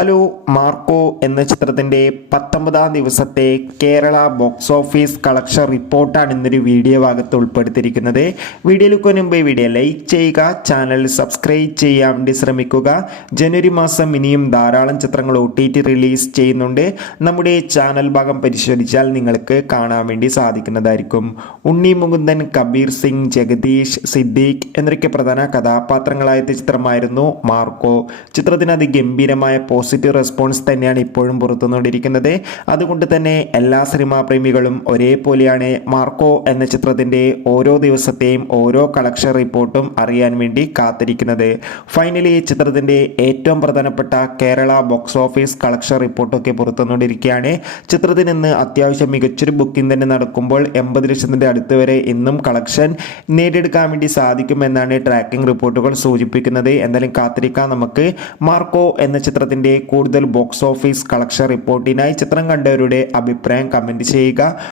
Hello Marco എന്ന ചിത്രത്തിന്റെ പത്തൊമ്പതാം ദിവസത്തെ കേരള ബോക്സ് ഓഫീസ് കളക്ഷൻ റിപ്പോർട്ടാണ് ഇന്നൊരു വീഡിയോ ഭാഗത്ത് ഉൾപ്പെടുത്തിയിരിക്കുന്നത്. വീഡിയോയിലേക്ക് മുമ്പ് വീഡിയോ ലൈക്ക് ചെയ്യുക ചാനൽ സബ്സ്ക്രൈബ് ചെയ്യാൻ വേണ്ടി ശ്രമിക്കുക. ജനുവരി മാസം ഇനിയും ധാരാളം ചിത്രങ്ങൾ ഒ റിലീസ് ചെയ്യുന്നുണ്ട്. നമ്മുടെ ചാനൽ ഭാഗം പരിശോധിച്ചാൽ നിങ്ങൾക്ക് കാണാൻ വേണ്ടി സാധിക്കുന്നതായിരിക്കും. ഉണ്ണി മുകുന്ദൻ കബീർ സിംഗ് ജഗദീഷ് സിദ്ദീഖ് എന്നൊക്കെ പ്രധാന കഥാപാത്രങ്ങളായ ചിത്രമായിരുന്നു മാർക്കോ. ചിത്രത്തിന് അതിഗംഭീരമായ പോസിറ്റീവ് റെസ്പോൺസ് തന്നെയാണ് ഇപ്പോഴും പുറത്തുനിന്നുകൊണ്ടിരിക്കുന്നത്. അതുകൊണ്ട് തന്നെ എല്ലാ സിനിമാ പ്രേമികളും ഒരേപോലെയാണ് മാർക്കോ എന്ന ചിത്രത്തിന്റെ ഓരോ ദിവസത്തെയും ഓരോ കളക്ഷൻ റിപ്പോർട്ടും അറിയാൻ വേണ്ടി കാത്തിരിക്കുന്നത്. ഫൈനലി ചിത്രത്തിന്റെ ഏറ്റവും പ്രധാനപ്പെട്ട കേരള ബോക്സ് ഓഫീസ് കളക്ഷൻ റിപ്പോർട്ടൊക്കെ പുറത്തുനിന്നുകൊണ്ടിരിക്കുകയാണ്. ചിത്രത്തിന് ഇന്ന് അത്യാവശ്യം മികച്ചൊരു ബുക്കിംഗ് തന്നെ നടക്കുമ്പോൾ എൺപത് ലക്ഷത്തിന്റെ അടുത്ത് വരെ ഇന്നും കളക്ഷൻ നേടിയെടുക്കാൻ വേണ്ടി സാധിക്കുമെന്നാണ് ട്രാക്കിംഗ് റിപ്പോർട്ടുകൾ സൂചിപ്പിക്കുന്നത്. എന്തായാലും കാത്തിരിക്കാം നമുക്ക്. മാർക്കോ എന്ന ചിത്രത്തിന്റെ കൂടുതൽ ബോക്സ് ഓഫീസ് കളക്ഷൻ റിപ്പോർട്ടിനായി ചിത്രം കണ്ടവരുടെ അഭിപ്രായം കമന്റ് ചെയ്യുക.